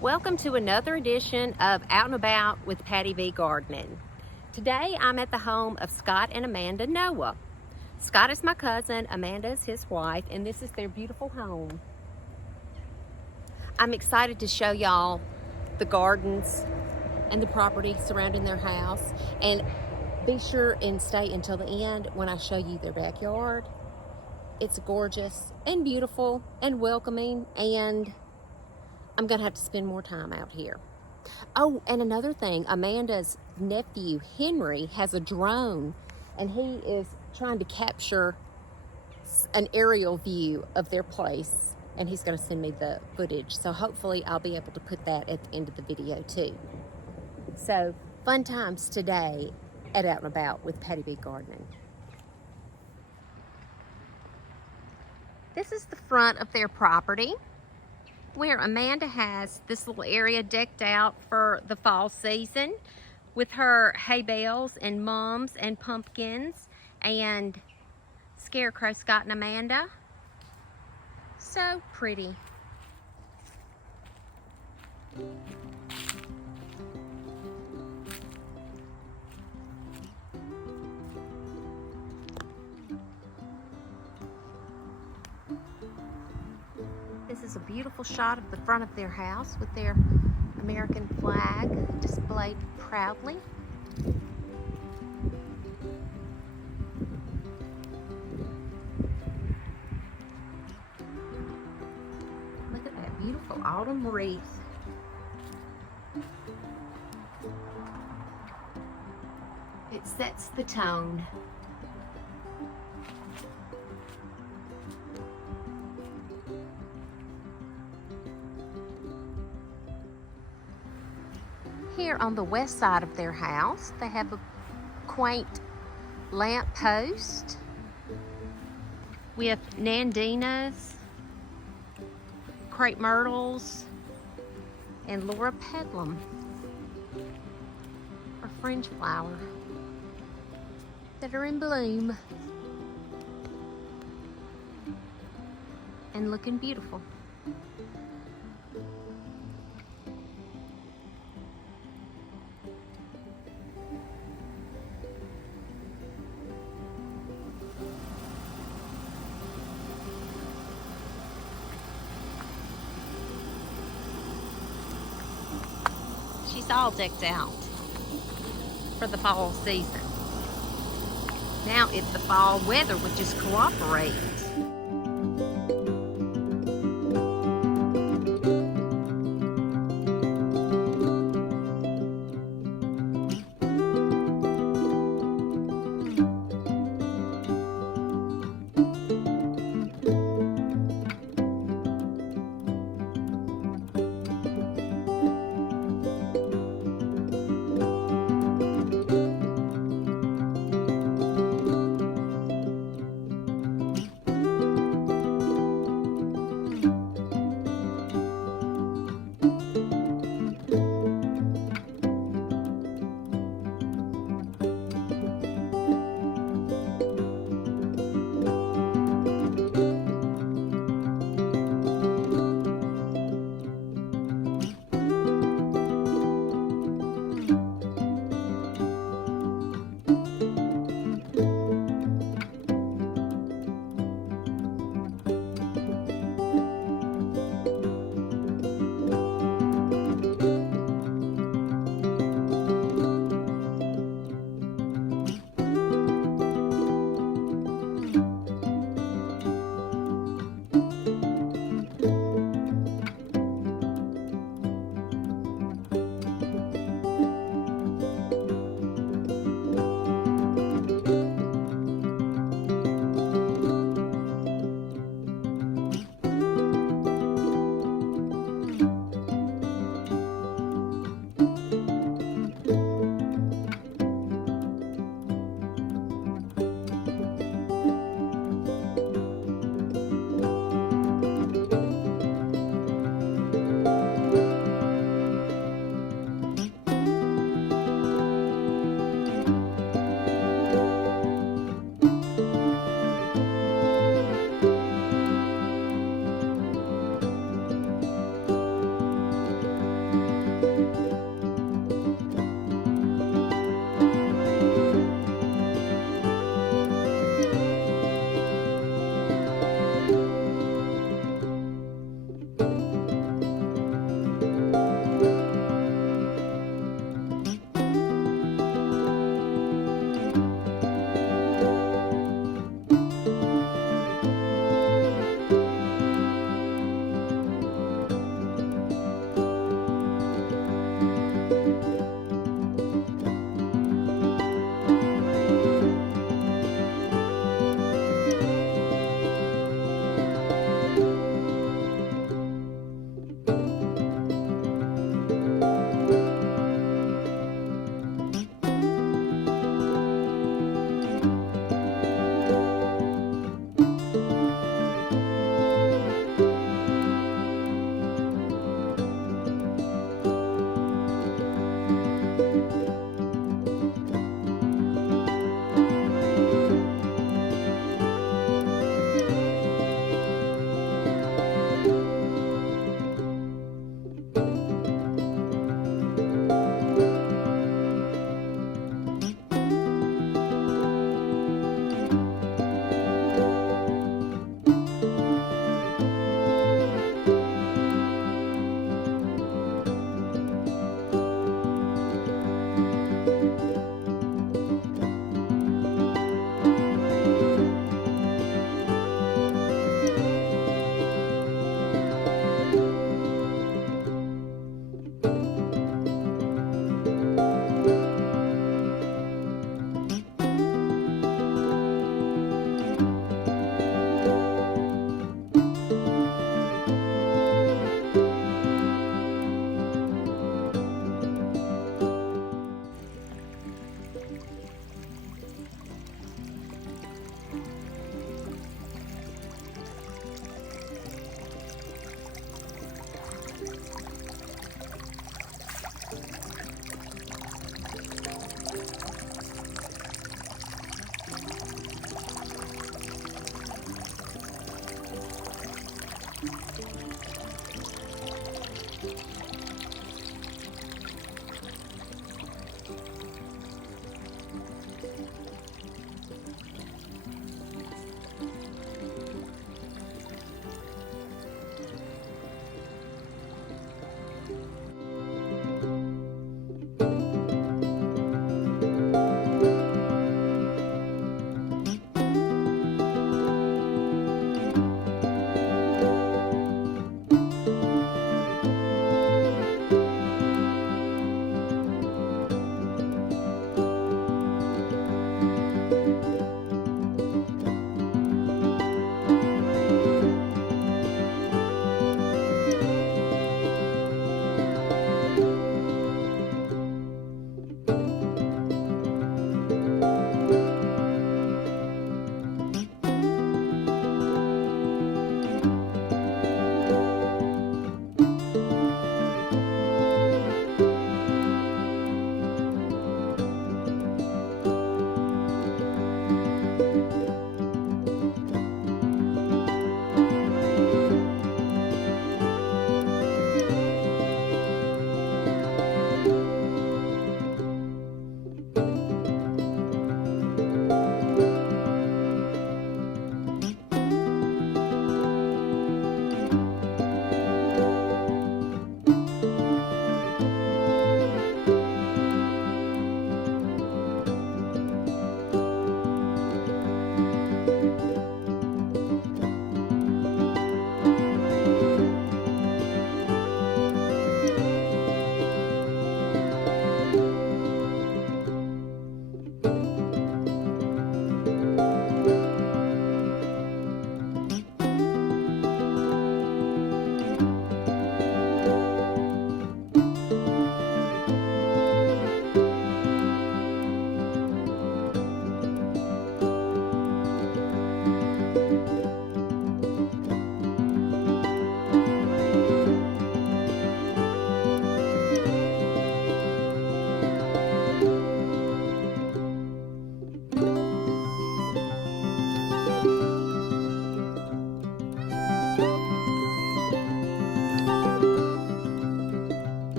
Welcome to another edition of Out and About with Patty V Gardening. Today I'm at the home of Scott and Amanda Noah. Scott is my cousin, Amanda is his wife, and this is their beautiful home. I'm excited to show y'all the gardens and the property surrounding their house, and be sure and stay until the end when I show you their backyard. It's gorgeous and beautiful and welcoming, and I'm gonna have to spend more time out here. Oh, and another thing, Amanda's nephew, Henry, has a drone, and he is trying to capture an aerial view of their place, and he's gonna send me the footage. So hopefully I'll be able to put that at the end of the video too. So fun times today at Out and About with Patty V Gardening. This is the front of their property, where Amanda has this little area decked out for the fall season with her hay bales and mums and pumpkins and Scarecrow Scott and Amanda. So pretty. This is a beautiful shot of the front of their house with their American flag displayed proudly. Look at that beautiful autumn wreath. It sets the tone. Here on the west side of their house, they have a quaint lamp post with Nandinas, crepe myrtles, and Laura Pedlum, or fringe flower, that are in bloom and looking beautiful. She's all decked out for the fall season. Now if the fall weather would just cooperate.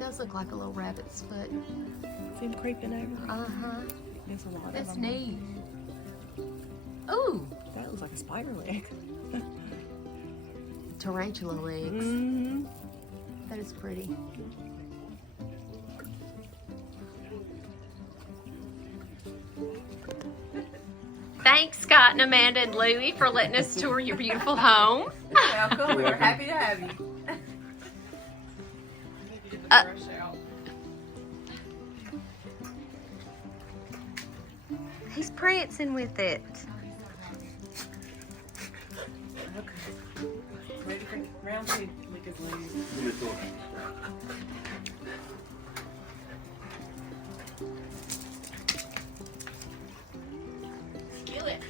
does look like a little rabbit's foot. See him creeping over. Uh-huh. There's a lot That's of them. neat. Ooh, That looks like a spider leg. tarantula legs. Mm-hmm. That is pretty. Thanks, Scott and Amanda and Louie, for letting us tour your beautiful home. Welcome. We're happy to have you. He's prancing with it. Okay. Ready for round two. Lick his legs. Kill it.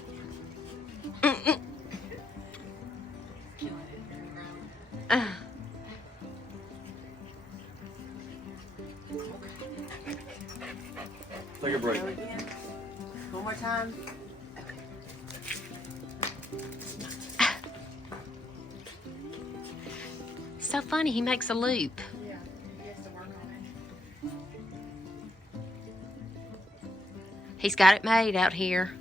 Take a break. Go again. One more time. So funny, he makes a loop. Yeah, he has to work on it. He's got it made out here.